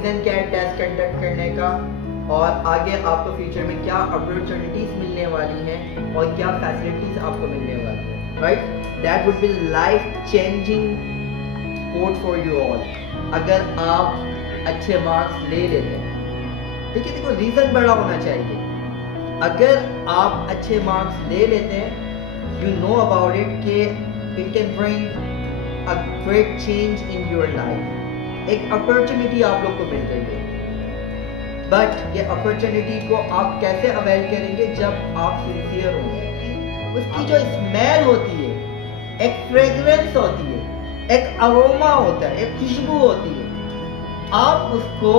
Reason क्या है test conduct करने का और आगे आपको फ्यूचर में क्या अपॉर्चुनिटीज़ मिलने वाली हैं और क्या फैसिलिटीज़ आपको मिलने वाली हैं, right? That would be life changing code for you all अगर आप अच्छे मार्क्स ले लेते हैं। ठीक है, देखो रीज़न बड़ा होना चाहिए। अगर आप अच्छे मार्क्स ले लेते हैं, यू नो अबाउट इट कि it can bring a great change in your life. एक अपॉर्चुनिटी आप लोग को मिल रही है, बट ये अपॉर्चुनिटी को आप कैसे अवेल करेंगे जब आप सिंसियर होंगे। उसकी जो स्मेल होती है, एक फ्रेग्रेंस होती है, एक अरोमा होता है, एक खुशबू होती है, आप उसको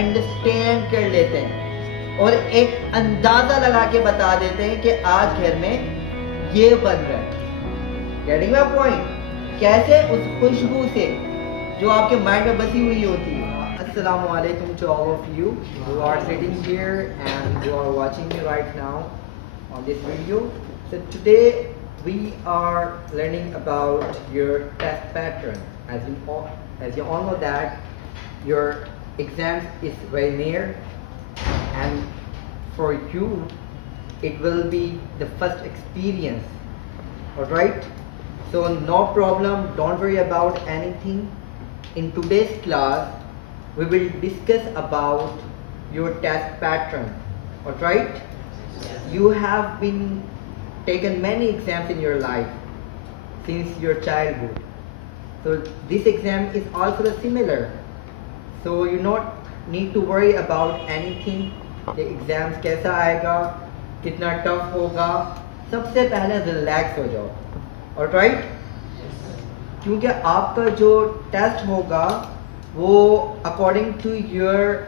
अंडरस्टैंड कर लेते हैं और एक अंदाजा लगा के बता देते हैं कि आज घर में ये बन रहा है। Getting my point? कैसे उस खुशबू से जो आपके माइंड में बसी हुई होती है। Assalamu alaikum to all of you who are sitting here and who are watching me right now on this video. So today we are learning about your test pattern. As you all know that your exams is very near, and for you it will be the first experience. All right? So no problem, don't worry about anything. In today's class we will discuss about your test pattern. All right? You have been taken many exams in your life since your childhood. So this exam is also similar. So you not need to worry about anything. The exams कैसा आएगा, कितना tough होगा, सबसे पहले relax हो जाओ। Alright? क्योंकि आपका जो टेस्ट होगा वो according to your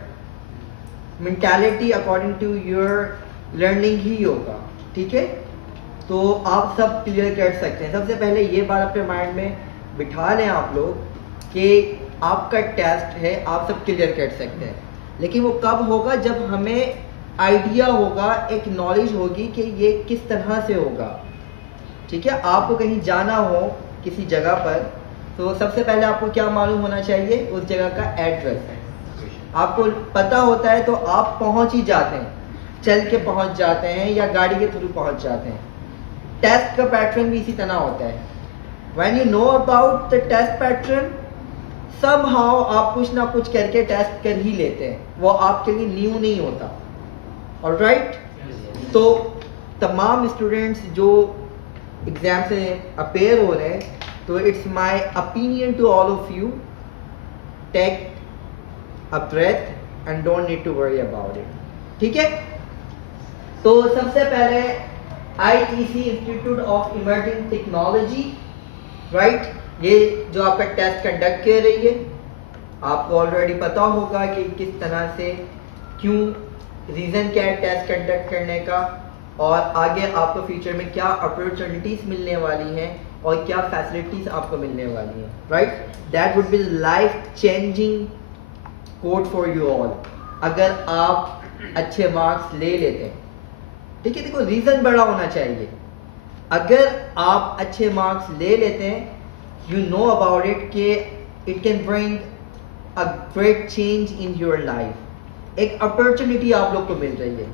mentality, according to your learning ही होगा। ठीक है, तो आप सब क्लियर कर सकते हैं। सबसे पहले ये बात अपने माइंड में बिठा लें आप लोग कि आपका टेस्ट है, आप सब क्लियर कर सकते हैं, लेकिन वो कब होगा जब हमें आइडिया होगा, एक नॉलेज होगी कि ये किस तरह से होगा। ठीक है, आपको कहीं जाना हो किसी जगह पर, तो सबसे पहले आपको क्या मालूम होना चाहिए? उस जगह का एड्रेस आपको पता होता है तो आप पहुंच ही जाते हैं, चल के पहुंच जाते हैं या गाड़ी के थ्रू पहुंच जाते हैं। टेस्ट का पैटर्न भी इसी तरह होता है। When you know about the test pattern, somehow आप कुछ ना कुछ करके टेस्ट कर ही लेते हैं, वो आपके लिए न्यू नहीं होता। ऑलराइट? तो तमाम स्टूडेंट्स जो एग्जाम से अपेयर हो रहे हैं, तो it's my opinion to all of you, take a breath and don't need to worry about it. ठीक है, तो सबसे पहले IEC institute of emerging technology, right, ये जो आपका टेस्ट कंडक्ट कर रही है, आपको ऑलरेडी पता होगा कि किस तरह से, क्यों, रीज़न क्या है टेस्ट कंडक्ट करने का और आगे आपको फ्यूचर में क्या अपॉर्चुनिटीज़ मिलने वाली हैं और क्या फैसिलिटीज़ आपको मिलने वाली हैं, right? That would be life changing code for you all अगर आप अच्छे मार्क्स ले लेते हैं। ठीक है, देखो रीज़न बड़ा होना चाहिए। अगर आप अच्छे मार्क्स ले लेते हैं, यू नो अबाउट इट कि it can bring a great change in your life. एक अपॉर्चुनिटी आप लोग को मिल रही है,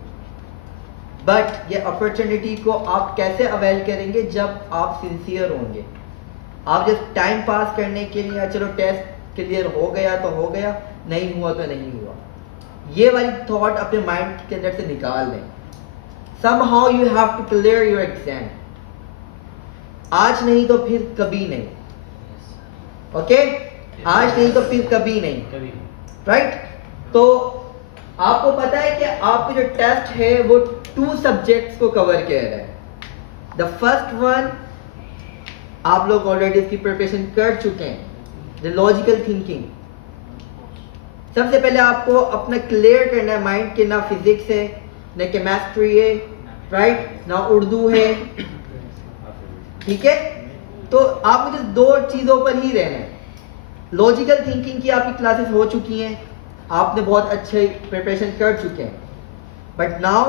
बट ये अपॉर्चुनिटी को आप कैसे अवेल करेंगे जब आप सिंसियर होंगे। आप जब टाइम पास करने के लिए चलो टेस्ट क्लियर हो गया तो हो गया, नहीं हुआ तो नहीं हुआ, ये वाली थॉट अपने माइंड के अंदर से निकाल दें। somehow you have to clear your exam, आज नहीं तो फिर कभी नहीं। ओके? आज नहीं तो फिर कभी नहीं, राइट? तो आपको पता है कि आपके जो टेस्ट है वो 2 सब्जेक्ट्स को कवर कर रहा है। द फर्स्ट वन आप लोग ऑलरेडी इसकी प्रिपरेशन कर चुके हैं, द लॉजिकल थिंकिंग। सबसे पहले आपको अपना क्लियर करना है माइंड कि ना फिजिक्स है, ना केमिस्ट्री है, राइट, ना उर्दू है। ठीक है, तो आप मुझे 2 चीज़ों पर ही रहना है। लॉजिकल थिंकिंग की आपकी क्लासेस हो चुकी हैं, आपने बहुत अच्छे प्रिपरेशन कर चुके हैं, बट नाउ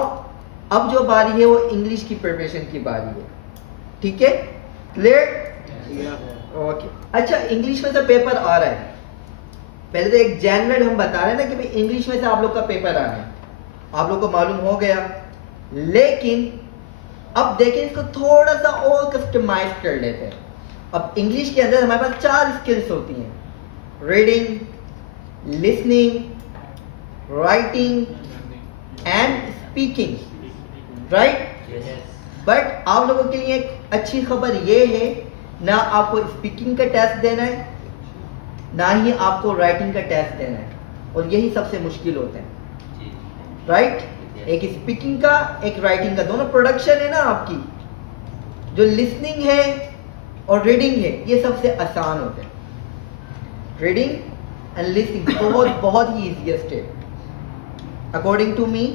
अब जो बारी है वो इंग्लिश की प्रिपरेशन की बारी है। ठीक है, क्लियर? ओके। अच्छा, इंग्लिश में से पेपर आ रहा है, पहले तो एक जनरल हम बता रहे हैं ना कि भाई इंग्लिश में से आप लोग का पेपर आना है, आप लोग को मालूम हो गया। लेकिन अब देखें इसको थोड़ा सा और कस्टमाइज कर लेते हैं। अब इंग्लिश के अंदर हमारे पास 4 स्किल्स होती हैं, reading, listening, writing and speaking, right? But आप लोगों के लिए एक अच्छी खबर ये है, ना आपको स्पीकिंग का टेस्ट देना है, ना ही आपको राइटिंग का टेस्ट देना है, और यही सबसे मुश्किल होते हैं, राइट? एक स्पीकिंग का, एक राइटिंग का, दोनों प्रोडक्शन है ना आपकी। जो लिसनिंग है और रीडिंग है ये सबसे आसान होते हैं। रीडिंग एंड लिसनिंग बहुत ही इजीएस्ट है अकॉर्डिंग टू मी,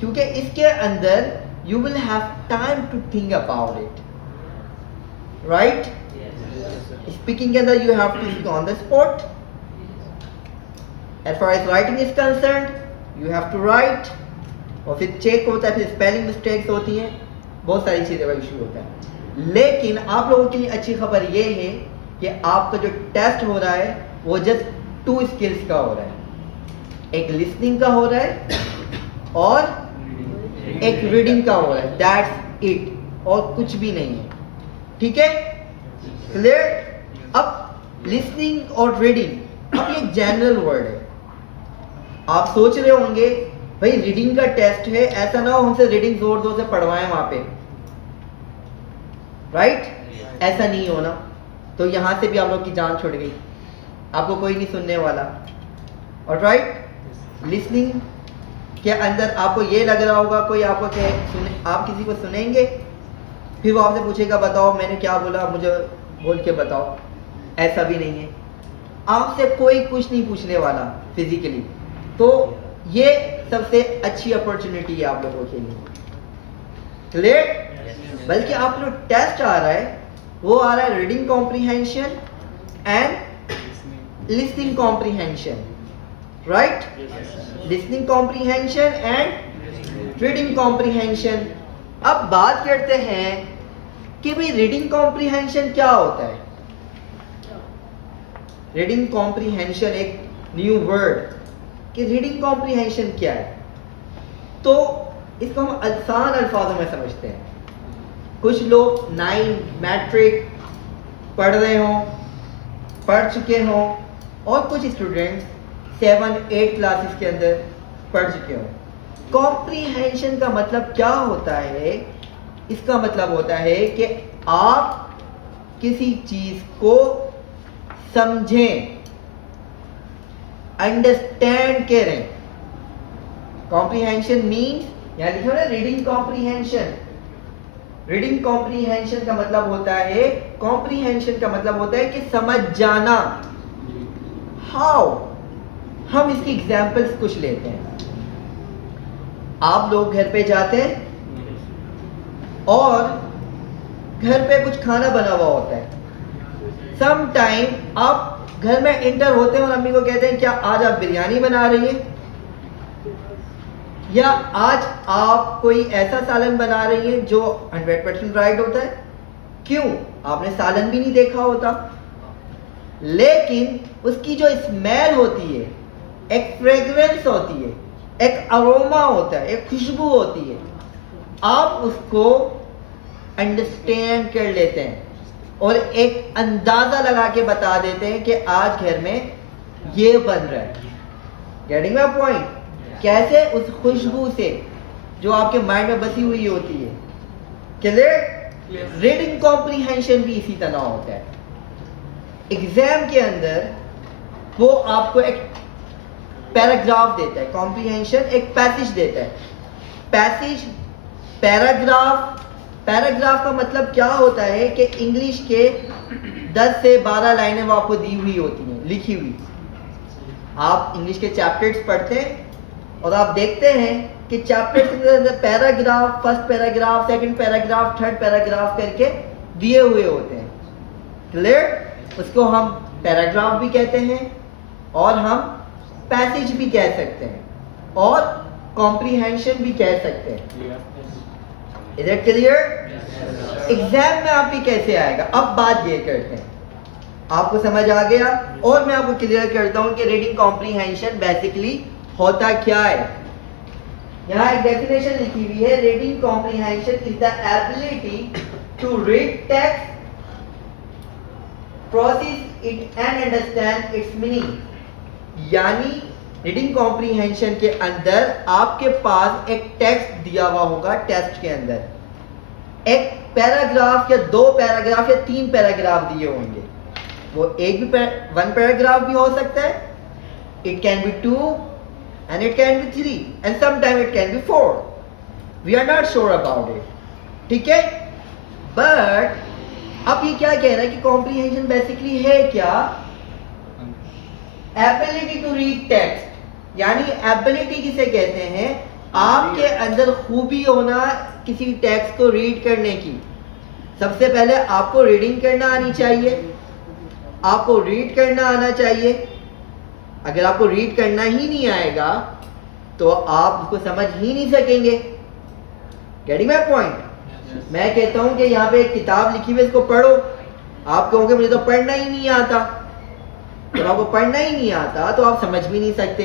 क्योंकि इसके अंदर you will have time to think about it, right? Speaking के अंदर you have to speak on the spot. As far as writing is concerned, you have to write, और फिर check होता है, फिर स्पेलिंग मिस्टेक्स होती हैं, बहुत सारी चीज़ें का इशू होता है। लेकिन आप लोगों के लिए अच्छी खबर ये है कि आपका जो टेस्ट हो रहा है वो जस्ट 2 स्किल्स का हो रहा है, एक लिसनिंग का हो रहा है और एक रीडिंग का हो रहा है, दैट्स इट, और कुछ भी नहीं है, ठीक है? क्लियर? अब लिसनिंग और रीडिंग, अब ये जनरल वर्ड है। आप सोच रहे होंगे भाई रीडिंग का टेस्ट है, ऐसा ना हो हमसे रीडिंग जोर जोर से पढ़वाएं वहां पे, राइट? ऐसा नहीं होना। तो यहां से भी आप लोग की जान छुट गई, आपको कोई नहीं सुनने वाला, और राइट? लिसनिंग के अंदर आपको ये लग रहा होगा कोई आपको आप किसी को सुनेंगे, फिर वो आपसे पूछेगा बताओ मैंने क्या बोला, मुझे बोल के बताओ। ऐसा भी नहीं है, आपसे कोई कुछ नहीं पूछने वाला फिजिकली। तो ये सबसे अच्छी अपॉर्चुनिटी है आप लोगों के लिए, क्लियर? बल्कि आप जो टेस्ट आ रहा है वो आ रहा है reading comprehension and listening comprehension, right? Listening comprehension and reading comprehension. अब बात करते हैं कि भाई रीडिंग कॉम्प्रीहेंशन क्या होता है। रीडिंग कॉम्प्रीहेंशन एक न्यू वर्ड कि रीडिंग कॉम्प्रीहेंशन क्या है, तो इसको हम आसान अल्फाजों में समझते हैं। कुछ लोग 9 मैट्रिक पढ़ रहे हों, पढ़ चुके हों, और कुछ स्टूडेंट्स 7-8 क्लासेस के अंदर पढ़ चुके हों। कॉम्प्रीहेंशन का मतलब क्या होता है? इसका मतलब होता है कि आप किसी चीज को समझें, अंडरस्टैंड करें। कॉम्प्रीहेंशन मीन्स यहां लिखा है रीडिंग कॉम्प्रीहेंशन। रीडिंग कॉम्प्रीहेंशन का मतलब होता है, कॉम्प्रीहेंशन का मतलब होता है कि समझ जाना। हाउ? हम इसकी एग्जाम्पल्स कुछ लेते हैं। आप लोग घर पे जाते हैं और घर पे कुछ खाना बना हुआ होता है। सम टाइम आप घर में इंटर होते हैं और अम्मी को कहते हैं क्या आज आप बिरयानी बना रही हैं, या आज आप कोई ऐसा सालन बना रही हैं जो 100% राइट होता है। क्यों? आपने सालन भी नहीं देखा होता, लेकिन उसकी जो स्मेल होती है, एक फ्रेग्रेंस होती है, एक अरोमा होता है, एक खुशबू होती है, आप उसको अंडरस्टैंड कर लेते हैं और एक अंदाजा लगा के बता देते हैं कि आज घर में ये बन रहा है। Getting my point? कैसे? उस खुशबू से जो आपके माइंड में बसी हुई होती है। क्लियर? रीडिंग कॉम्प्रीहेंशन भी इसी तरह होता है। एग्जाम के अंदर वो आपको एक पैराग्राफ देता है, कॉम्प्रीहेंशन एक पैसेज देता है। Passage, paragraph. पैराग्राफ का मतलब क्या होता है कि इंग्लिश के 10 से 12 लाइनें वो आपको दी हुई होती हैं, लिखी हुई। आप इंग्लिश के चैप्टर्स पढ़ते हैं और आप देखते हैं कि चैप्टर के अंदर paragraph, first paragraph, second paragraph, third paragraph करके दिए हुए होते हैं। क्लियर? उसको हम पैराग्राफ भी कहते हैं और हम पैसेज भी कह सकते हैं और कॉम्प्रीहेंशन भी कह सकते हैं। Is it clear? एग्जाम में आप भी कैसे आएगा? अब बात ये करते हैं, आपको समझ आ गया? और मैं आपको क्लियर करता हूं कि रीडिंग कॉम्प्रीहेंशन बेसिकली होता क्या है। यहाँ एक डेफिनेशन लिखी हुई है, reading comprehension is the ability to read text, process it and understand its meaning. यानी रीडिंग कॉम्प्रीहेंशन के अंदर आपके पास एक टेक्स्ट दिया हुआ होगा, टेक्स्ट के अंदर एक पैराग्राफ या 2 पैराग्राफ या 3 पैराग्राफ दिए होंगे। वो एक भी 1 पैराग्राफ भी हो सकता है, it can be 2 and it can be 3 and sometime it can be 4, we are not sure about it, ठीक है? बट अब ये क्या कह रहा है कि कॉम्प्रीहेंशन बेसिकली है क्या? Ability to read text. यानी एबिलिटी किसे कहते हैं? आपके अंदर खूबी होना किसी टेक्स्ट को रीड करने की। सबसे पहले आपको रीडिंग करना आनी चाहिए, आपको रीड करना आना चाहिए। अगर आपको रीड करना ही नहीं आएगा तो आप उसको समझ ही नहीं सकेंगे। Getting my point? मैं कहता हूं कि यहाँ पे एक किताब लिखी हुई है, इसको पढ़ो। आप कहोगे मुझे तो पढ़ना ही नहीं आता। जब आपको पढ़ना ही नहीं आता तो आप समझ भी नहीं सकते।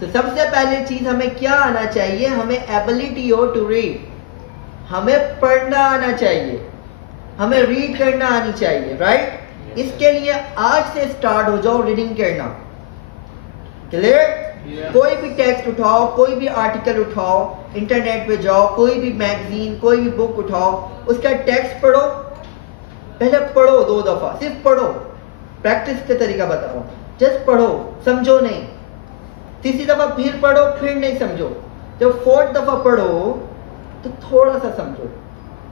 तो सबसे पहले चीज हमें क्या आना चाहिए? हमें एबिलिटी हो टू रीड, हमें पढ़ना आना चाहिए, हमें रीड करना आनी चाहिए, राइट? इसके लिए आज से स्टार्ट हो जाओ रीडिंग करना। क्लियर? कोई भी टेक्स्ट उठाओ, कोई भी आर्टिकल उठाओ, इंटरनेट पे जाओ, कोई भी मैगजीन, कोई भी बुक उठाओ, उसका टेक्स्ट पढ़ो। पहले पढ़ो 2 दफा, सिर्फ पढ़ो। प्रैक्टिस का तरीका बताओ, जस्ट पढ़ो, समझो नहीं। तीसरी दफा फिर पढ़ो, फिर नहीं समझो। जब 4th दफा पढ़ो तो थोड़ा सा समझो,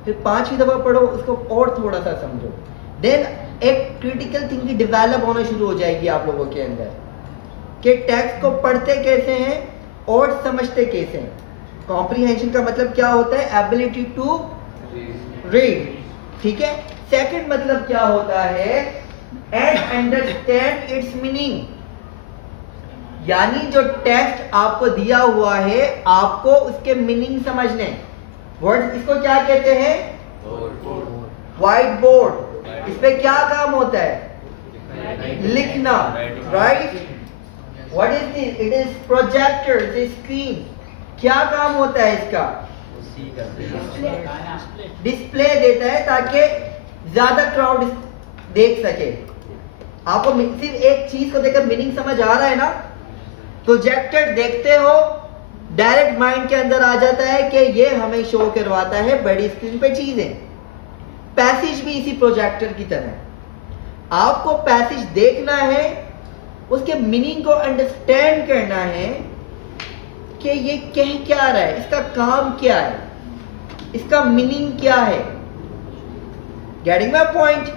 फिर 5वीं दफा पढ़ो, उसको और थोड़ा सा समझो। देन एक क्रिटिकल थिंकिंग डेवलप होना शुरू हो जाएगी आप लोगों के अंदर कि टेक्स्ट को पढ़ते कैसे हैं और समझते कैसे हैं। कॉम्प्रीहेंशन का मतलब क्या होता है? एबिलिटी टू रीड, ठीक है? सेकंड मतलब क्या होता है? And understand its meaning. यानी जो टेक्स्ट आपको दिया हुआ है, आपको उसके मीनिंग समझने। वर्ड इसको क्या कहते हैं? White board. इस पे क्या काम होता है? लिखना, right? What is this? It is projector, it is screen. क्या काम होता है इसका? डिस्प्ले देता है ताकि ज्यादा क्राउड देख सके। आपको सिर्फ एक चीज को देखकर मीनिंग समझ आ रहा है ना? प्रोजेक्टर देखते हो, डायरेक्ट माइंड के अंदर आ जाता है कि ये हमें शो करवाता है बड़ी स्क्रीन पे चीजें। पैसेज भी इसी प्रोजेक्टर की तरह। आपको पैसेज देखना है, उसके मीनिंग को अंडरस्टैंड करना है कि ये कह क्या रहा है, इसका काम क्या है, इसका मीनिंग क्या है। Getting my point?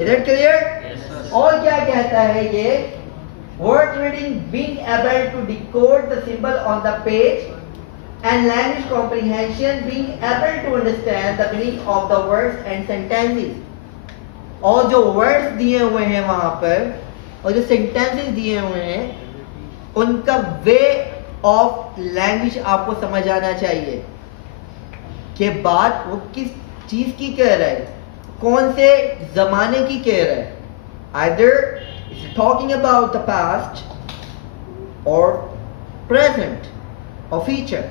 Is it clear? और क्या कहता है ये? Word reading, being able to decode the symbol on the page, and language comprehension, being able to understand the meaning of the words and sentences। और जो words दिए हुए हैं वहां पर और जो sentences दिए हुए हैं, उनका way of language आपको समझ आना चाहिए कि बात वो किस चीज की कह रहा है, कौन से जमाने की कह रहा है। either it's talking about the past or present or future।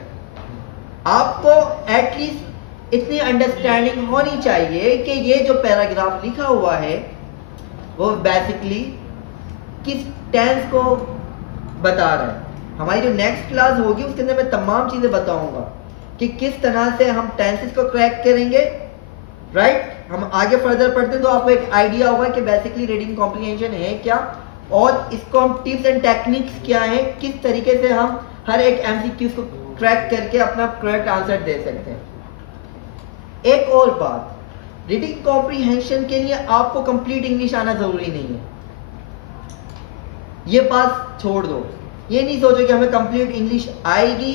आपको एटलीस्ट इतनी अंडरस्टैंडिंग होनी चाहिए कि ये जो पैराग्राफ लिखा हुआ है वो बेसिकली किस टेंस को बता रहा है। हमारी जो नेक्स्ट क्लास होगी उसके अंदर मैं तमाम चीज़ें बताऊंगा कि किस तरह से हम टेंसेस को क्रैक करेंगे, राइट? हम आगे फर्दर पढ़ते हैं तो आपको एक आइडिया होगा कि बेसिकली रीडिंग कॉम्प्रीहेंशन है क्या और इसको हम टिप्स एंड टेक्निक्स क्या है, किस तरीके से हम हर एक एमसीक्यूज को क्रैक करके अपना करेक्ट आंसर दे सकते हैं। एक और बात, रीडिंग कॉम्प्रीहेंशन के लिए आपको कंप्लीट इंग्लिश आना जरूरी नहीं है। ये बात छोड़ दो, ये नहीं सोचो कि हमें कंप्लीट इंग्लिश आएगी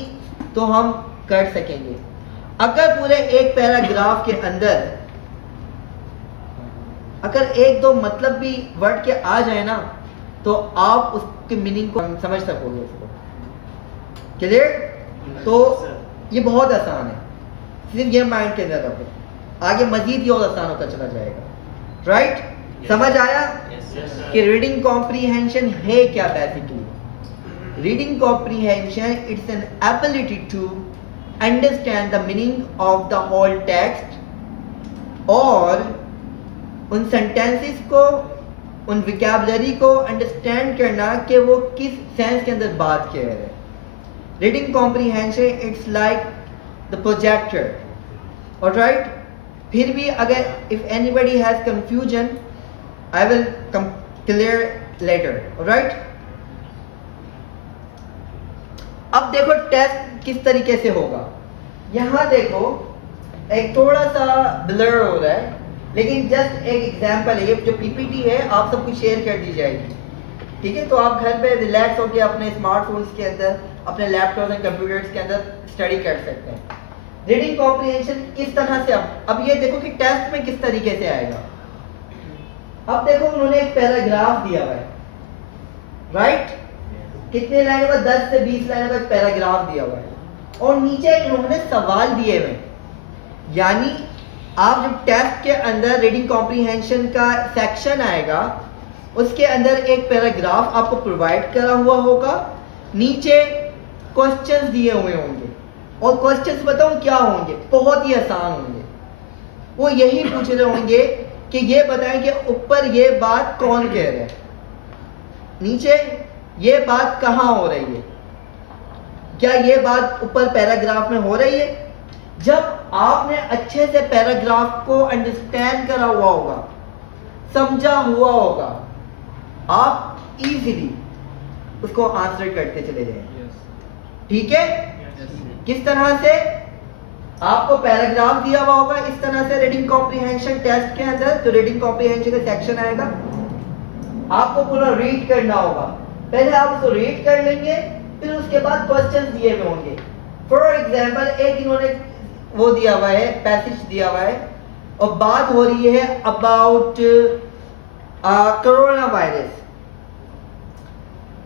तो हम कर सकेंगे। अगर पूरे एक पैराग्राफ के अंदर अगर 1-2 मतलब भी वर्ड के आ जाए ना तो आप उसके मीनिंग को समझ सकोगे उसको। क्लियर? तो ये बहुत आसान है, सिर्फ ये माइंड के अंदर रखो, आगे मजीद ये और आसान होता चला जाएगा, राइट? समझ आया Yes, sir. कि रीडिंग कॉम्प्रीहेंशन है क्या basically? Reading comprehension it's an ability to understand the meaning of the whole text और उन सेंटेंसेस को, उन विकैबुलरी को अंडरस्टैंड करना कि वो किस सेंस के अंदर बात कह रहे हैं. Reading comprehension it's like the projector. Alright, फिर भी अगर if anybody has confusion I will clear later. Alright, अब देखो टेस्ट किस तरीके से होगा. यहां देखो एक थोड़ा सा ब्लर हो रहा है, लेकिन जस्ट एक एग्जांपल है. ये जो पीपीटी है आप सबको शेयर कर दी जाएगी, ठीक है? तो आप घर पे रिलैक्स होकर अपने स्मार्टफोन्स के अंदर, अपने लैपटॉप और कंप्यूटर्स के अंदर स्टडी कर सकते हैं. रीडिंग कॉम्प्रीहेंशन इस तरह से. अब ये देखो कि टेस्ट में किस तरीके से आएगा. अब देखो उन्होंने एक पैराग्राफ दिया हुआ है, राइट? कितने लाइनों का? 10 से 20 लाइनों का पैराग्राफ दिया हुआ है और नीचे इन्होंने सवाल दिए हुए. यानी आप जब टेस्ट के अंदर रीडिंग कॉम्प्रीहेंशन का सेक्शन आएगा, उसके अंदर एक पैराग्राफ आपको प्रोवाइड करा हुआ होगा, नीचे क्वेश्चंस दिए हुए होंगे और क्वेश्चंस बताऊं क्या होंगे? बहुत ही आसान होंगे. वो यही पूछ रहे होंगे कि ये बताएं कि ऊपर ये बात कौन कह रहा है, नीचे ये बात कहाँ हो रही है, क्या ये बात ऊपर पैराग्राफ में हो रही है? जब आपने अच्छे से पैराग्राफ को अंडरस्टैंड करा हुआ होगा, समझा हुआ होगा, आप इजीली उसको आंसर करते चले जाएंगे. ठीक है? किस तरह से? आपको पैराग्राफ दिया हुआ होगा, इस तरह से रीडिंग कॉम्प्रीहेंशन टेस्ट के अंदर जो रीडिंग कॉम्प्रीहेंशन का सेक्शन आएगा, आपको पूरा रीड करना होगा. पहले आप उसको रीड कर लेंगे, फिर उसके बाद क्वेश्चंस दिए हुए होंगे. फॉर एग्जांपल एक इन्होंने वो दिया हुआ है, पैसेज दिया हुआ है और बात हो रही है अबाउट कोरोना वायरस.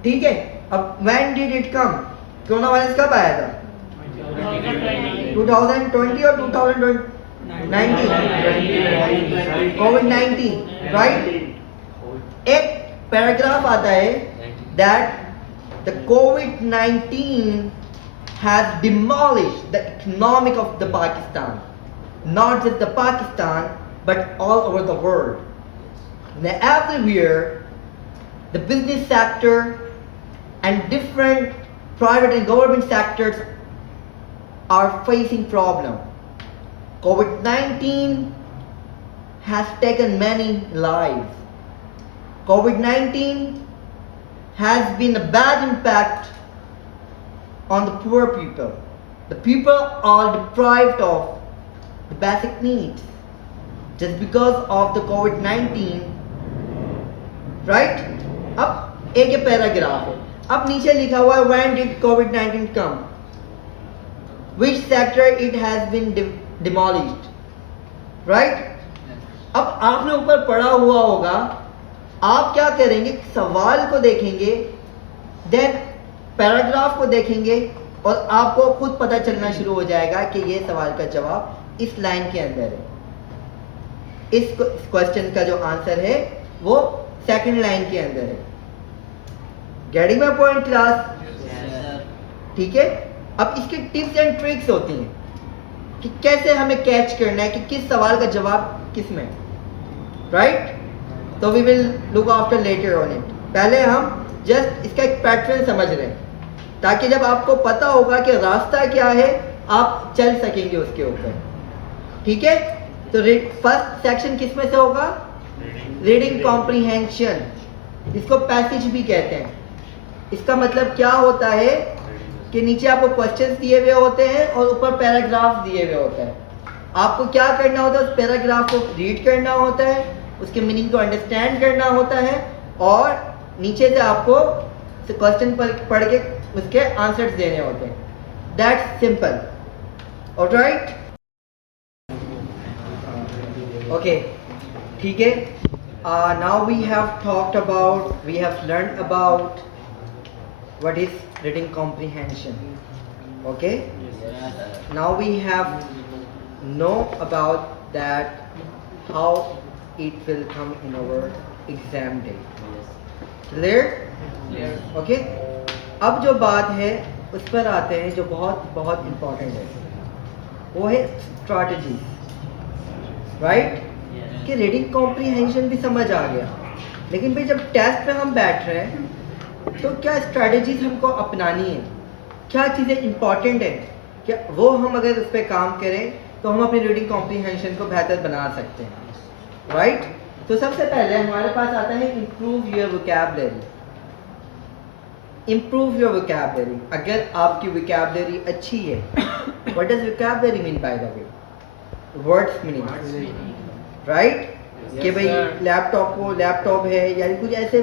ठीक है? अब when did it come? Corona virus कब आया था? 2020 और 2019? कोविड-19, राइट? एक पैराग्राफ आता है that the COVID-19 has demolished the economic of the Pakistan, not just the Pakistan but all over the world. Now everywhere the business sector and different private and government sectors are facing problem. COVID-19 has taken many lives. COVID-19 has been a bad impact on the poor people. The people are deprived of the basic needs just because of the COVID-19, right? अब एक ये paragraph है. अब नीचे लिखा हुआ है when did COVID-19 come? Which sector it has been demolished, right? अब आपने ऊपर पढ़ा हुआ होगा, आप क्या करेंगे? सवाल को देखेंगे, देन पैराग्राफ को देखेंगे और आपको खुद पता चलना शुरू हो जाएगा कि ये सवाल का जवाब इस लाइन के अंदर है. इस क्वेश्चन का जो आंसर है वो सेकंड लाइन के अंदर है. Getting my point class? ठीक है? अब इसके टिप्स एंड ट्रिक्स होती हैं कि कैसे हमें कैच करना है कि किस सवाल का जवाब किस में, राइट? तो we will look after later on it. पहले हम जस्ट इसका एक पैटर्न समझ रहे हैं ताकि जब आपको पता होगा कि रास्ता क्या है आप चल सकेंगे उसके ऊपर. ठीक है? तो फर्स्ट सेक्शन किस में से होगा? Reading comprehension. इसको पैसेज भी कहते हैं. इसका मतलब क्या होता है कि नीचे आपको क्वेश्चंस दिए हुए होते हैं और ऊपर पैराग्राफ दिए हुए होता है. आपको क्या करना होता है? उस पैराग्राफ को रीड करना होता है, उसके मीनिंग को अंडरस्टैंड करना होता है और नीचे से आपको क्वेश्चन पढ़ के उसके आंसर्स देने होते हैं. That's simple. ऑलराइट? ओके, ठीक है. Now we have learned about what is reading comprehension. Okay? Now we have know about that how it will come in our exam day. Clear? Okay, अब जो बात है उस पर आते हैं जो बहुत बहुत इम्पोर्टेंट है, वो है स्ट्रैटेजी, राइट? कि रीडिंग कॉम्प्रीहेंशन भी समझ आ गया, लेकिन भाई जब टेस्ट पे हम बैठ रहे हैं तो क्या स्ट्रैटेजीज हमको अपनानी है, क्या चीज़ें इम्पॉर्टेंट है, क्या वो हम अगर उस पर काम करें तो हम अपनी रीडिंग कॉम्प्रीहेंशन को बेहतर बना सकते हैं, राइट? तो सबसे पहले हमारे पास आता है improve your vocabulary. Improve your vocabulary, अगर आपकी वोकैबुलरी अच्छी है, what does vocabulary mean by the way? Words meaning, right? कि भाई लैपटॉप है, यानी कुछ ऐसे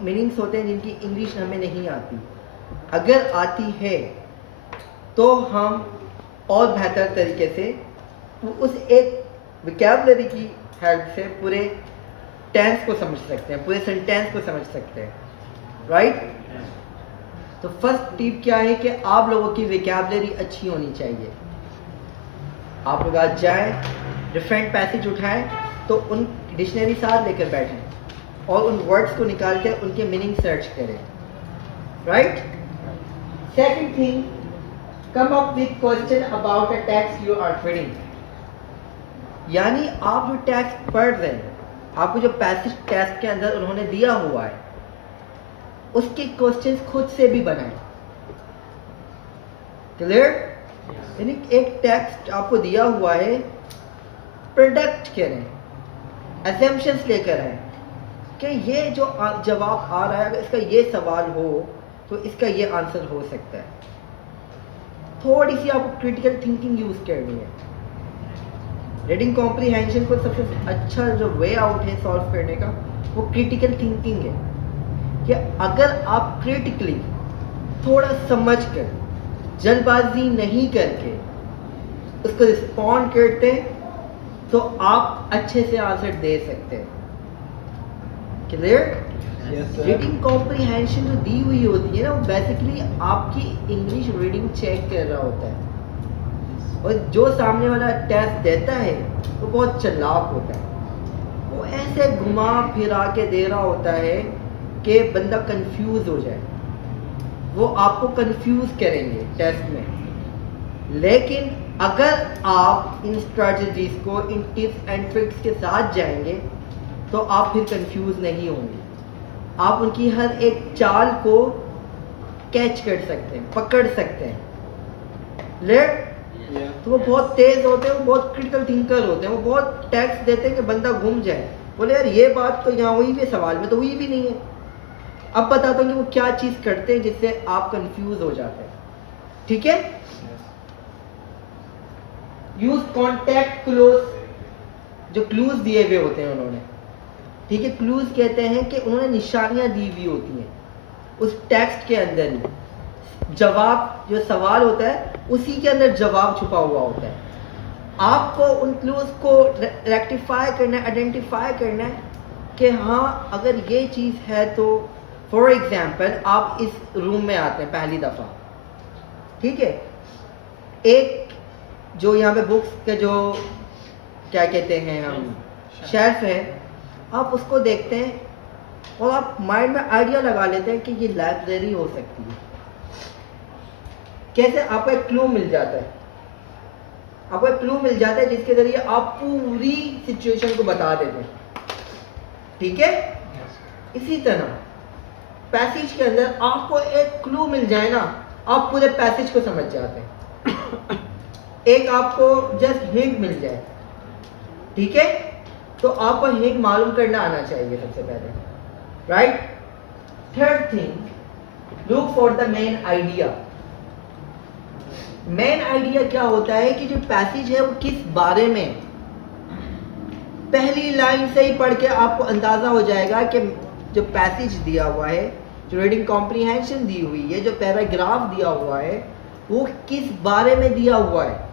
मीनिंग्स होते हैं जिनकी इंग्लिश हमें नहीं आती, अगर आती है तो हम और बेहतर तरीके से उस एक वोकैबुलरी की हेल्प से पूरे टेंस को समझ सकते हैं, पूरे सेंटेंस को समझ सकते हैं, राइट? तो फर्स्ट टिप क्या है कि आप लोगों की वोकैबुलरी अच्छी होनी चाहिए। आप लोग आज जाएं, डिफरेंट पैसेज उठाएं, तो उन डिक्शनरी साथ लेकर बैठें और उन वर्ड्स को निकाल कर उनके मीनिंग सर्च करें, right? Second thing, come up with question about a text you are reading. यानी आप जो टेक्स्ट पढ़ रहे हैं, आपको जो पैसेज टेक्स्ट के अंदर उन्होंने दिया हुआ है, उसके क्वेश्चंस खुद से भी बनाएं। क्लियर? यानी एक टेक्स्ट आपको दिया हुआ है, प्रोडक्ट करें, असम्पशंस लेकर आए कि ये जो जवाब आ रहा है, अगर इसका ये सवाल हो तो इसका ये आंसर हो सकता है। थोड़ी सी आपको क्रिटिकल थिंकिंग यूज करनी है। रीडिंग कॉम्प्रीहेंशन को सबसे अच्छा जो वे आउट है सॉल्व करने का, वो क्रिटिकल थिंकिंग है कि अगर आप क्रिटिकली थोड़ा समझ कर, जल्दबाजी नहीं करके उसको रिस्पॉन्ड करते हैं, तो आप अच्छे से आंसर दे सकते हैं। क्लियर? रीडिंग कॉम्प्रीहेंशन जो दी हुई होती है ना, वो बेसिकली आपकी इंग्लिश रीडिंग चेक कर रहा होता है, और जो सामने वाला टेस्ट देता है वो बहुत चालाक होता है, वो ऐसे घुमा फिरा के दे रहा होता है कि बंदा कंफ्यूज हो जाए। वो आपको कंफ्यूज करेंगे टेस्ट में, लेकिन अगर आप इन स्ट्रैटेजीज को, इन टिप्स एंड ट्रिक्स के साथ जाएंगे तो आप फिर कंफ्यूज नहीं होंगे। आप उनकी हर एक चाल को कैच कर सकते हैं, पकड़ सकते हैं। तो वो बहुत तेज होते हैं, वो बहुत क्रिटिकल थिंकर होते हैं, वो बहुत टेक्स्ट देते हैं कि बंदा घूम जाए, बोले यार ये बात तो यहाँ हुई भी, सवाल में तो हुई भी नहीं है। अब बताता हूँ कि वो क्या चीज़ करते हैं जिससे आप कंफ्यूज हो जाते हैं, ठीक है? यूज कॉन्टेक्ट क्लोज, जो क्लूज दिए हुए होते हैं उन्होंने, ठीक है? क्लूज कहते हैं कि उन्होंने निशानियां दी हुई होती हैं उस टेक्स्ट के अंदर ही। जवाब, जो सवाल होता है उसी के अंदर जवाब छुपा हुआ होता है। आपको उन क्लूज को रेक्टिफाई करना है, आइडेंटिफाई करना है कि हाँ अगर ये चीज़ है तो, फॉर एग्जाम्पल आप इस रूम में आते हैं पहली दफ़ा, ठीक है? एक जो यहाँ पे बुक्स के जो क्या कहते हैं हम, शेल्फ है, आप उसको देखते हैं और आप माइंड में आइडिया लगा लेते हैं कि ये लाइब्रेरी हो सकती है। कैसे? आपको एक क्लू मिल जाता है, आपको एक क्लू मिल जाता है जिसके जरिए आप पूरी सिचुएशन को बता देते हैं, ठीक है? इसी तरह पैसेज के अंदर आपको एक क्लू मिल जाए ना, आप पूरे पैसेज को समझ जाते हैं। एक आपको जस्ट हिंट मिल जाए, ठीक है? तो आपको हिंट मालूम करना आना चाहिए सबसे पहले, right? Third thing, look for the main idea. Main idea क्या होता है कि जो पैसेज है वो किस बारे में, पहली लाइन से ही पढ़ के आपको अंदाजा हो जाएगा कि जो पैसेज दिया हुआ है, जो रीडिंग कॉम्प्रीहेंशन दी हुई है, जो पैराग्राफ दिया हुआ है, वो किस बारे में दिया हुआ है।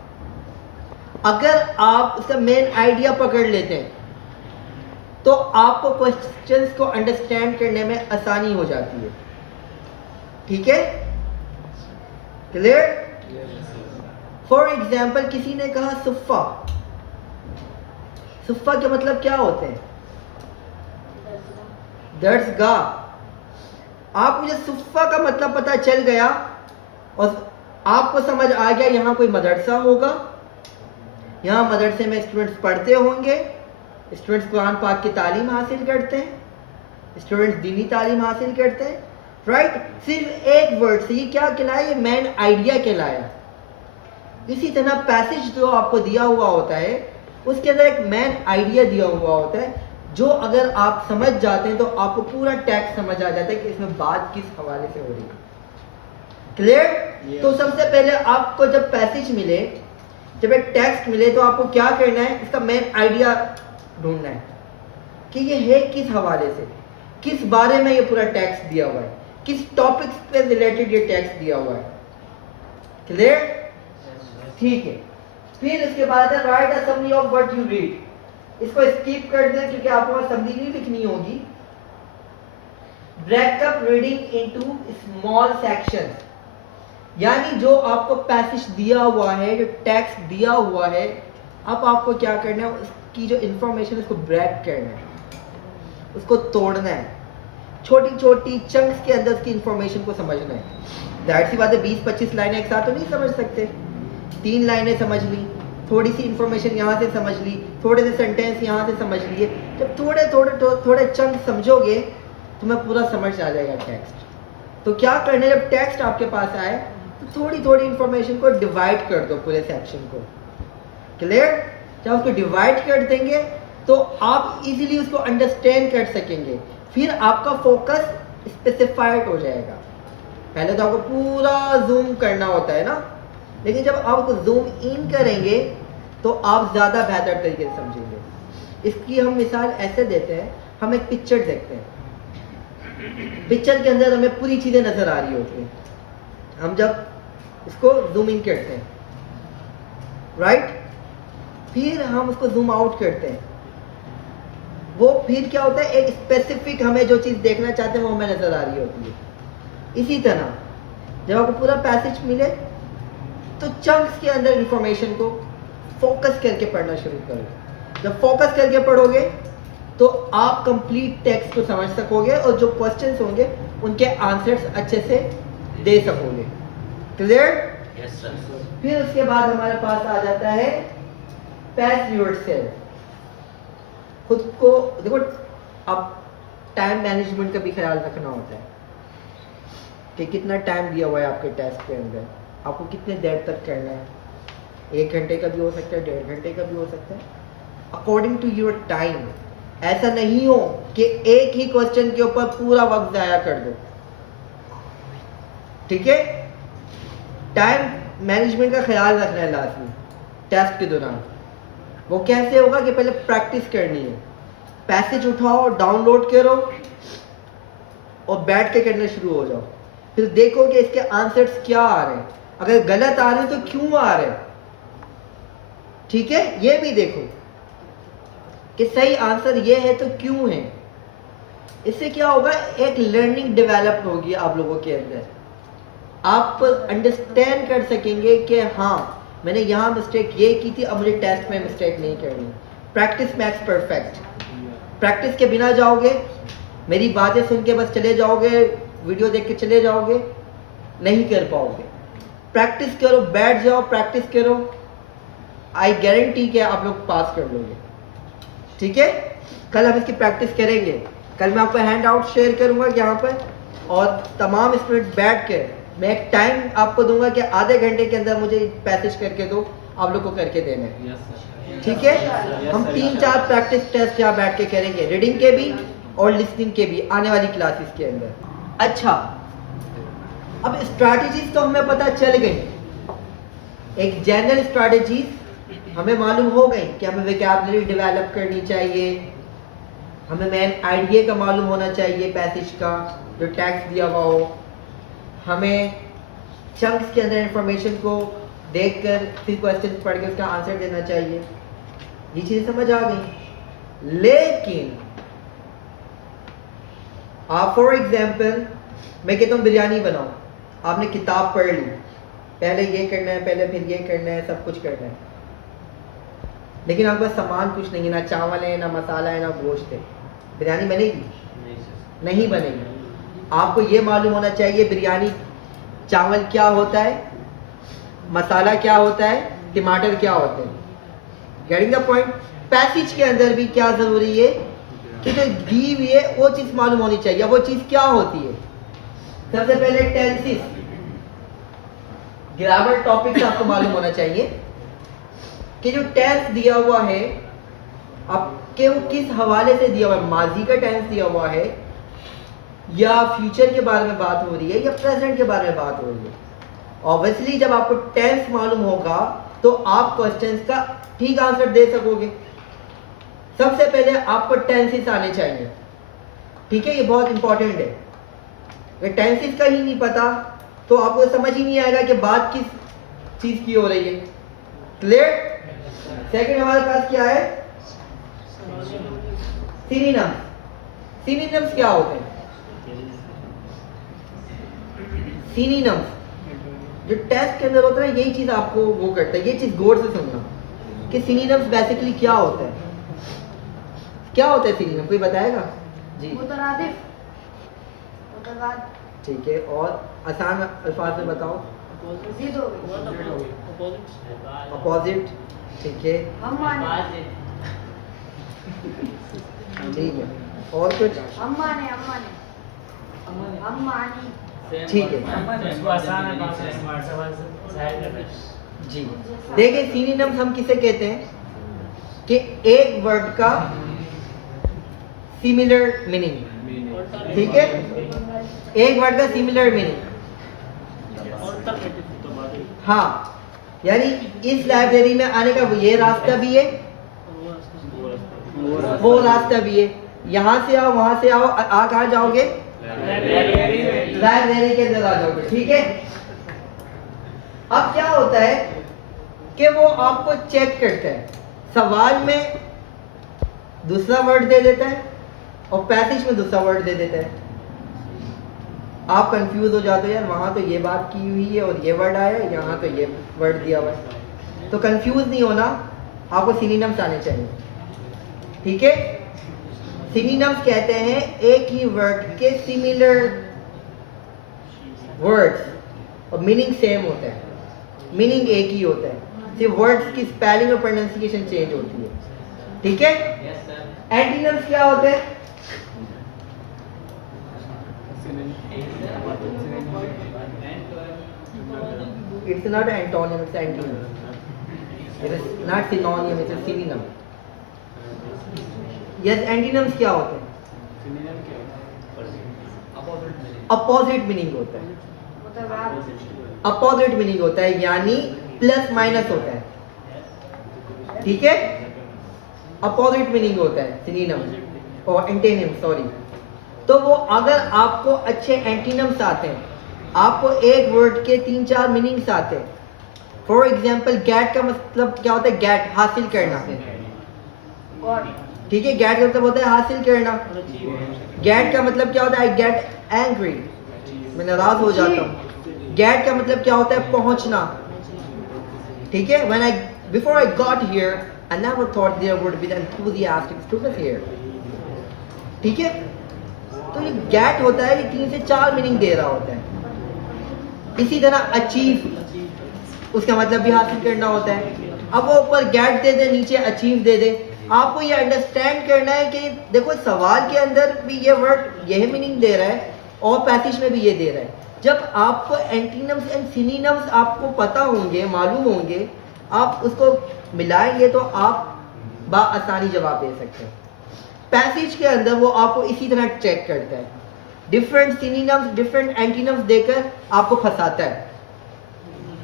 अगर आप उसका मेन आइडिया पकड़ लेते हैं तो आपको क्वेश्चंस को अंडरस्टैंड करने में आसानी हो जाती है, ठीक है? क्लियर? फॉर एग्जाम्पल किसी ने कहा सुफ़ा। सुफ़ा के मतलब क्या होते हैं? दर्सगा। आप मुझे सुफ़ा का मतलब पता चल गया और आपको समझ आ गया यहाँ कोई मदरसा होगा, यहाँ मदरसे में स्टूडेंट्स पढ़ते होंगे, स्टूडेंट्स कुरान पाक की तालीम हासिल करते हैं, स्टूडेंट्स दीनी तालीम हासिल करते हैं, राइट। सिर्फ एक वर्ड से ये क्या कहलाया, ये मेन आइडिया कहलाया। इसी तरह पैसेज जो आपको दिया हुआ होता है उसके अंदर एक मेन आइडिया दिया हुआ होता है, जो अगर आप समझ जाते हैं तो आपको पूरा टेक्स्ट समझ आ जाता है कि इसमें बात किस हवाले से हो रही है। क्लियर? तो सबसे पहले आपको जब पैसेज मिले, जब एक टेक्स्ट मिले, तो आपको क्या करना है, इसका मेन आइडिया ढूंढना है कि ये है किस हवाले से, किस बारे में ये पूरा टेक्स्ट दिया हुआ है, किस टॉपिक्स पे रिलेटेड ये टेक्स्ट दिया हुआ है। क्लियर? ठीक है। फिर इसके बाद है write a summary of what you read. इसको स्किप कर दें क्योंकि आपको समरी नहीं लिखनी होगी। Break up reading into small sections, यानी जो आपको पैसेज दिया हुआ है, जो टेक्स्ट दिया हुआ है, अब आपको क्या करना है, उसकी जो इंफॉर्मेशन उसको ब्रेक करना है, उसको तोड़ना है, छोटी छोटी चंक्स के अंदर उसकी इंफॉर्मेशन को समझना है। जाहिर सी बात है 20-25 लाइनें एक साथ तो नहीं समझ सकते, 3 लाइनें समझ ली, थोड़ी सी इंफॉर्मेशन यहाँ से समझ ली, थोड़े से सेंटेंस यहाँ से समझ लिए। जब थोड़े चंक समझोगे तुम्हें पूरा समझ आ जाएगा टेक्स्ट। तो क्या करना है, जब टेक्स्ट आपके पास आए तो थोड़ी थोड़ी इंफॉर्मेशन को डिवाइड कर दो पूरे सेक्शन को। क्लियर? जब उसको डिवाइड कर देंगे तो आप इजीली उसको अंडरस्टैंड कर सकेंगे, फिर आपका फोकस स्पेसिफाइड हो जाएगा। पहले तो आपको पूरा जूम करना होता है ना, लेकिन जब आप जूम इन करेंगे तो आप ज़्यादा बेहतर तरीके से समझेंगे। इसकी हम मिसाल ऐसे देते हैं, हम एक पिक्चर देखते हैं, पिक्चर के अंदर हमें पूरी चीज़ें नज़र आ रही होती हैं, हम जब इसको जूम इन करते हैं, राइट, फिर हम उसको जूम आउट करते हैं, वो फिर क्या होता है, एक स्पेसिफिक हमें जो चीज़ देखना चाहते हैं वो हमें नज़र आ रही होती है। इसी तरह जब आपको पूरा पैसेज मिले तो चंक्स के अंदर इंफॉर्मेशन को फोकस करके पढ़ना शुरू करो। जब फोकस करके पढ़ोगे तो आप कंप्लीट टेक्स्ट को समझ सकोगे और जो क्वेश्चंस होंगे उनके आंसर्स अच्छे से दे सकोगे। क्लियर? Yes sir. फिर उसके बाद हमारे पास आ जाता है पैस योरसेल्फ। खुद को देखो, अब टाइम मैनेजमेंट का भी ख्याल रखना होता है कि कितना टाइम दिया हुआ है आपके टेस्ट के अंदर, आपको कितने देर तक करना है। 1 घंटे का भी हो सकता है, 1.5 घंटे का भी हो सकता है, अकॉर्डिंग टू योर टाइम। ऐसा नहीं हो कि एक ही क्वेश्चन के ऊपर पूरा वक्त जाया कर दो। ठीक है? टाइम मैनेजमेंट का ख्याल रखना है लाजमी टेस्ट के दौरान। वो कैसे होगा कि पहले प्रैक्टिस करनी है, पैसेज उठाओ, डाउनलोड करो और बैठ के करना शुरू हो जाओ। फिर देखो कि इसके आंसर्स क्या आ रहे हैं, अगर गलत आ रहे हैं तो क्यों आ रहे हैं। ठीक है? ये भी देखो कि सही आंसर ये है तो क्यों है। इससे क्या होगा, एक लर्निंग डेवलप होगी आप लोगों के अंदर। आप अंडरस्टैंड कर सकेंगे कि हाँ मैंने यहाँ मिस्टेक ये की थी, अब मुझे टेस्ट में मिस्टेक नहीं करनी। Practice max perfect. प्रैक्टिस के बिना जाओगे, मेरी बातें सुन के बस चले जाओगे, वीडियो देख के चले जाओगे, नहीं कर पाओगे। प्रैक्टिस करो, बैठ जाओ, प्रैक्टिस करो, आई गारंटी कि आप लोग पास कर लोगे। ठीक है? कल हम इसकी प्रैक्टिस करेंगे। कल मैं आपको हैंड आउट शेयर करूंगा यहाँ पर, और तमाम स्टूडेंट बैठ के मैं एक टाइम आपको दूंगा कि आधे घंटे के अंदर मुझे पैसेज करके दो, आप लोग को करके देना है। ठीक है? हम 3-4 प्रैक्टिस टेस्ट यहाँ बैठ के करेंगे, रीडिंग के भी और लिसनिंग के भी, आने वाली क्लासेस के अंदर। अच्छा, अब स्ट्रैटेजीज तो हमें पता चल गई। एक जनरल स्ट्रैटेजीज हमें मालूम हो गई कि हमें वोकैबुलरी डेवलप करनी चाहिए, हमें मेन आइडिया का मालूम होना चाहिए पैसेज का जो टेक्स्ट दिया हुआ हो, हमें चंक्स के अंदर इंफॉर्मेशन को देखकर फिर क्वेश्चन पढ़ के उसका आंसर देना चाहिए। ये चीज़ें समझ आ गई। लेकिन आप फॉर एग्जाम्पल, मैं कहता हूँ बिरयानी बनाओ, आपने किताब पढ़ ली, पहले ये करना है, पहले फिर ये करना है, सब कुछ करना है, लेकिन आपके पास सामान कुछ नहीं है, ना चावल है, ना मसाला है, ना गोश्त है, बिरयानी बनेगी? नहीं बनेंगे। आपको ये मालूम होना चाहिए बिरयानी चावल क्या होता है, मसाला क्या होता है, टमाटर क्या होते हैं। Getting the point. पैसेज के अंदर भी क्या जरूरी है कि जो दी हुई है वो चीज मालूम होनी चाहिए। वो चीज क्या होती है? सबसे पहले टेंसेस, ग्रामर टॉपिक्स आपको मालूम होना चाहिए कि जो टेंस दिया हुआ है आपके वो किस हवाले से दिया हुआ है। माजी का टेंस दिया हुआ है या फ्यूचर के बारे में बात हो रही है या प्रेजेंट के बारे में बात हो रही है। ऑब्वियसली जब आपको टेंस मालूम होगा तो आप क्वेश्चंस का ठीक आंसर दे सकोगे। सबसे पहले आपको टेंसेस आने चाहिए, ठीक है, ये बहुत इंपॉर्टेंट है। अगर टेंसेस का ही नहीं पता तो आपको समझ ही नहीं आएगा कि बात किस चीज की हो रही है। क्लियर? सेकंड हमारे पास क्या है? सिनोनिम्स। सिनोनिम्स क्या होते हैं? सिनोनिम्स जो टेस्ट के अंदर होता है यही चीज आपको वो करता है। ये चीज गौर से सुनना कि सिनोनिम्स बेसिकली क्या होता है। क्या होता है सिनोनिम? कोई बताएगा जी? मुतरादिफ, मुतबाद, ठीक है, और आसान अल्फाज में बताओ। जिद हो गई, अपोजिट, ठीक है, हम माने, ठीक है, और कुछ? हम माने, हम माने, हम मानी, ठीक है जी। देखिए सिनोनिम्स हम किसे कहते हैं कि एक वर्ड का सिमिलर मीनिंग, ठीक है, एक वर्ड का सिमिलर मीनिंग। हाँ, यानी इस लाइब्रेरी में आने का ये रास्ता भी है, वो रास्ता भी है। यहाँ से आओ, वहां से आओ, कहाँ जाओगे? लाइब्रेरी के अंदर आ जाओगे, ठीक है। अब क्या होता है कि वो आपको चेक करता है, सवाल में दूसरा वर्ड दे देता है और पैसेज में दूसरा वर्ड दे देता है। आप कंफ्यूज हो जाते हो, यार वहां तो ये बात की हुई है और ये वर्ड आया, यहाँ तो ये वर्ड दिया हुआ है। तो कंफ्यूज नहीं होना, आपको सिनोनिम्स आने चाहिए, ठीक है। सिनोनिम्स कहते हैं एक ही वर्ड के सिमिलर वर्ड्स और मीनिंग सेम होता है, मीनिंग एक ही होता है, सिर्फ वर्ड्स की स्पेलिंग और प्रोनाउंसिएशन चेंज होती है, ठीक है। एंटीनिम्स क्या होते हैं? It's not antonym, it's antonym. It is not synonym, it's a synonym. Yes, antonyms क्या होते हैं? अपोजिट मीनिंग होता है, मुतबाद, अपोजिट मीनिंग होता है, यानी प्लस माइनस होता है, ठीक है। अपोजिट मीनिंग होता है सिनोनिम और एंटोनिम, सॉरी। तो वो अगर आपको अच्छे एंटीनिम्स आते हैं, आपको एक वर्ड के 3-4 मीनिंग्स आते हैं। फॉर एग्जाम्पल गेट का मतलब क्या होता है? गेट, हासिल करना, गॉड, ठीक है। गेट का मतलब होता है हासिल करना। गेट का मतलब क्या होता है? आई गेट एंग्री, मैं नाराज हो जाता हूँ। गेट का मतलब क्या होता है? पहुंचना, ठीक है। When I before I got here I never thought there would be the enthusiastic students here, ठीक है। तो ये गेट होता है, ये 3 से 4 मीनिंग दे रहा होता है। इसी तरह अचीव, उसका मतलब भी हासिल करना होता है। अब वो ऊपर गेट दे दे, नीचे अचीव दे दे, आपको ये अंडरस्टैंड करना है कि देखो सवाल के अंदर भी ये वर्ड यही मीनिंग दे रहा है और पैसेज में भी ये दे रहा है। जब आपको एंटीनिम्स एंड सिनोनिम्स आपको पता होंगे, मालूम होंगे, आप उसको मिलाएंगे तो आप बाआसानी जवाब दे सकते हैं। पैसेज के अंदर वो आपको इसी तरह चेक करता है, डिफरेंट सिनोनिम्स, डिफरेंट एंटीनिम्स देकर आपको फंसाता है।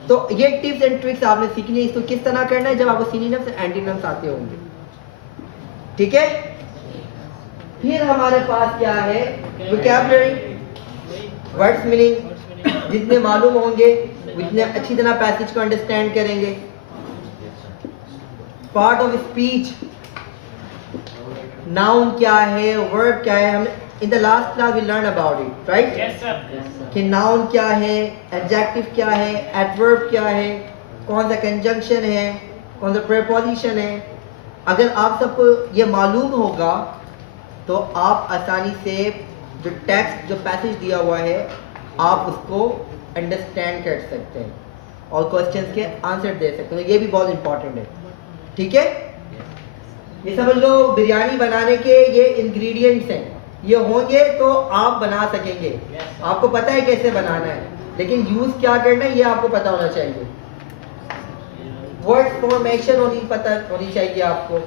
तो ये टिप्स एंड ट्रिक्स आपने सीखनी है, इसको किस तरह करना है जब आपको सिनोनिम्स एंड एंटीनिम्स आते होंगे, ठीक है। फिर हमारे पास क्या है? Vocabulary, words meaning. जितने मालूम होंगे उतने अच्छी तरह पैसेज को अंडरस्टैंड करेंगे। पार्ट ऑफ स्पीच, नाउन क्या है, वर्ब क्या है, हम in the last class we learn about it, right? Yes, sir. कि नाउन क्या है, एडजेक्टिव क्या है, एडवर्ब क्या है, कौन सा कंजंक्शन है, कौन सा प्रीपोजिशन है। अगर आप सबको ये मालूम होगा तो आप आसानी से जो टेक्स्ट जो पैसेज दिया हुआ है आप उसको अंडरस्टैंड कर सकते हैं और क्वेश्चंस के आंसर दे सकते हैं। ये भी बहुत इंपॉर्टेंट है, ठीक है। ये समझ लो बिरयानी बनाने के ये इंग्रेडिएंट्स हैं, ये होंगे तो आप बना सकेंगे। आपको पता है कैसे बनाना है, लेकिन यूज क्या करना है ये आपको पता होना चाहिए। वर्ड फॉर्मेशन पता होनी चाहिए आपको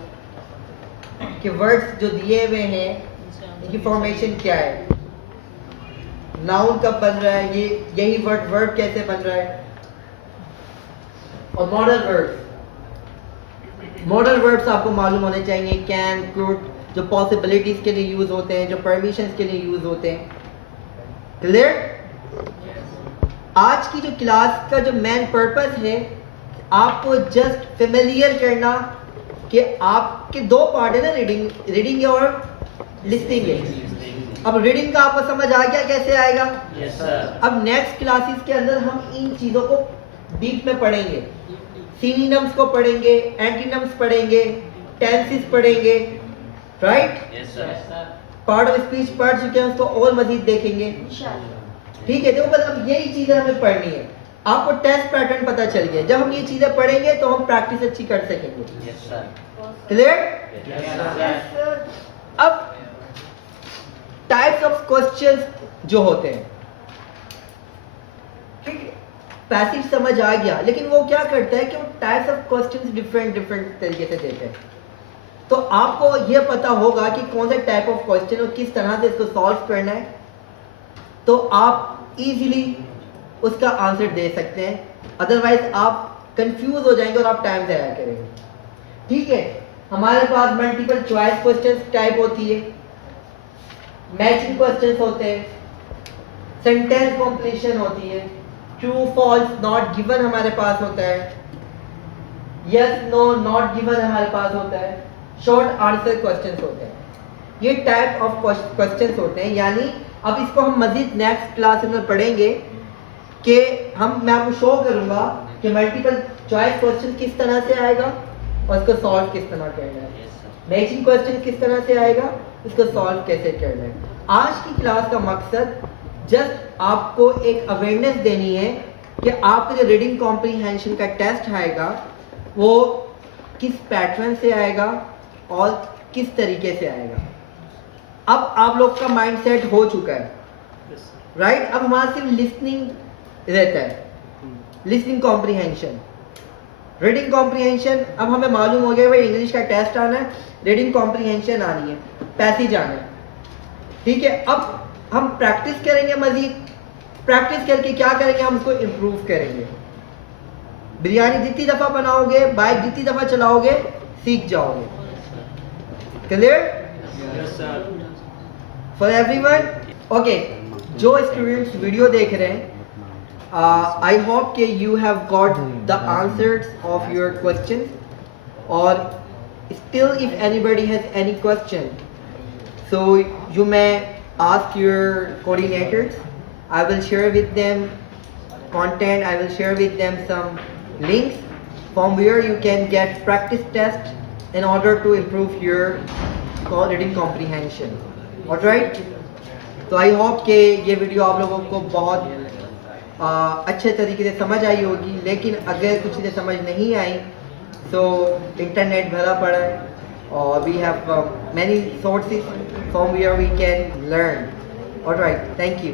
कि वर्ड्स जो दिए हुए हैं इनकी फॉर्मेशन क्या है, नाउन कब बन रहा है, ये यही वर्ड कैसे बन रहा है, और मॉडल वर्ड्स आपको मालूम होने चाहिए। कैन, कुड, जो पॉसिबिलिटीज के लिए यूज होते हैं, जो परमिशंस के लिए यूज होते हैं। क्लियर? आज की जो क्लास का जो मेन पर्पस है आपको जस्ट फेमिलियर करना कि आपके दो पार्ट है ना, रीडिंग और लिसनिंग है। अब रीडिंग का आपको समझ आ गया कैसे आएगा? Yes, sir. अब नेक्स्ट क्लासेस के अंदर हम इन चीजों को डीप में पढ़ेंगे। सिनोनिम्स को पढ़ेंगे, एंटीनिम्स पढ़ेंगे, टेंसेस पढ़ेंगे, right? Yes, sir. Part of speech पढ़ चुके हैं, उसको और मजीद देखेंगे, ठीक है। तो बस अब यही चीजें हमें पढ़नी है। आपको टेस्ट पैटर्न पता चल गया, जब हम ये चीजें पढ़ेंगे तो हम प्रैक्टिस अच्छी कर सकेंगे। Yes, sir. Clear? Yes, sir. अब टाइप्स ऑफ क्वेश्चंस जो होते हैं, ठीक है, पैसिव समझ आ गया, लेकिन वो क्या करता है कि वो टाइप्स ऑफ क्वेश्चंस डिफरेंट तरीके से देते हैं। तो आपको ये पता होगा कि कौन सा टाइप ऑफ क्वेश्चन और किस तरह से इसको सॉल्व करना है, तो आप इजीली उसका आंसर दे सकते हैं। अदरवाइज आप कंफ्यूज हो जाएंगे और आप टाइम ज़ाया करेंगे, ठीक है। हमारे पास मल्टीपल चॉइस क्वेश्चंस टाइप होती है, मैचिंग क्वेश्चंस होते हैं, सेंटेंस कंप्लीशन होती है, ट्रू फॉल्स नॉट गिवन हमारे पास होता है, यस नो नॉट गिवन हमारे पास होता है, शॉर्ट आंसर क्वेश्चंस होते हैं। ये टाइप ऑफ क्वेश्चंस होते हैं। यानी अब इसको हम मजीद नेक्स्ट क्लास में पढ़ेंगे कि मैं आपको शो करूंगा कि मल्टीपल चॉइस क्वेश्चन किस तरह से आएगा और इसको सॉल्व किस तरह करना है, Yes, sir. मैचिंग क्वेश्चन किस तरह से आएगा, इसको सॉल्व कैसे करना है। आज की क्लास का मकसद जस्ट आपको एक अवेयरनेस देनी है कि आपका जो रीडिंग कॉम्प्रीहेंशन का टेस्ट आएगा वो किस पैटर्न से आएगा और किस तरीके से आएगा। अब आप लोग का माइंड सेट हो चुका है, राइट? अब हमारा सिर्फ लिसनिंग रहता है, लिसनिंग कॉम्प्रीहेंशन, रीडिंग कॉम्प्रीहेंशन। अब हमें मालूम हो गया भाई इंग्लिश का टेस्ट आना है, रीडिंग कॉम्प्रीहेंशन आनी है, पैसेज आना है, ठीक है। अब हम प्रैक्टिस करेंगे, मजीद प्रैक्टिस करके क्या करेंगे, हम उसको इम्प्रूव करेंगे। बिरयानी जितनी दफ़ा बनाओगे, बाइक जितनी दफ़ा चलाओगे, सीख जाओगे। Clear Yes, sir. For everyone? Okay, जो स्टूडेंट्स वीडियो देख रहे हैं, I hope that you have got the answers of your questions, or still if anybody has any question, so you may ask your coordinators. I will share with them content, I will share with them some links from where you can get practice test in order to improve your reading comprehension. Alright? तो I hope कि ये video आप लोगों को बहुत अच्छे तरीके से समझ आई होगी। लेकिन अगर कुछ चीज़ें समझ नहीं आई तो इंटरनेट भरा पड़ा है और we have many sources from where we can learn. Alright, thank you.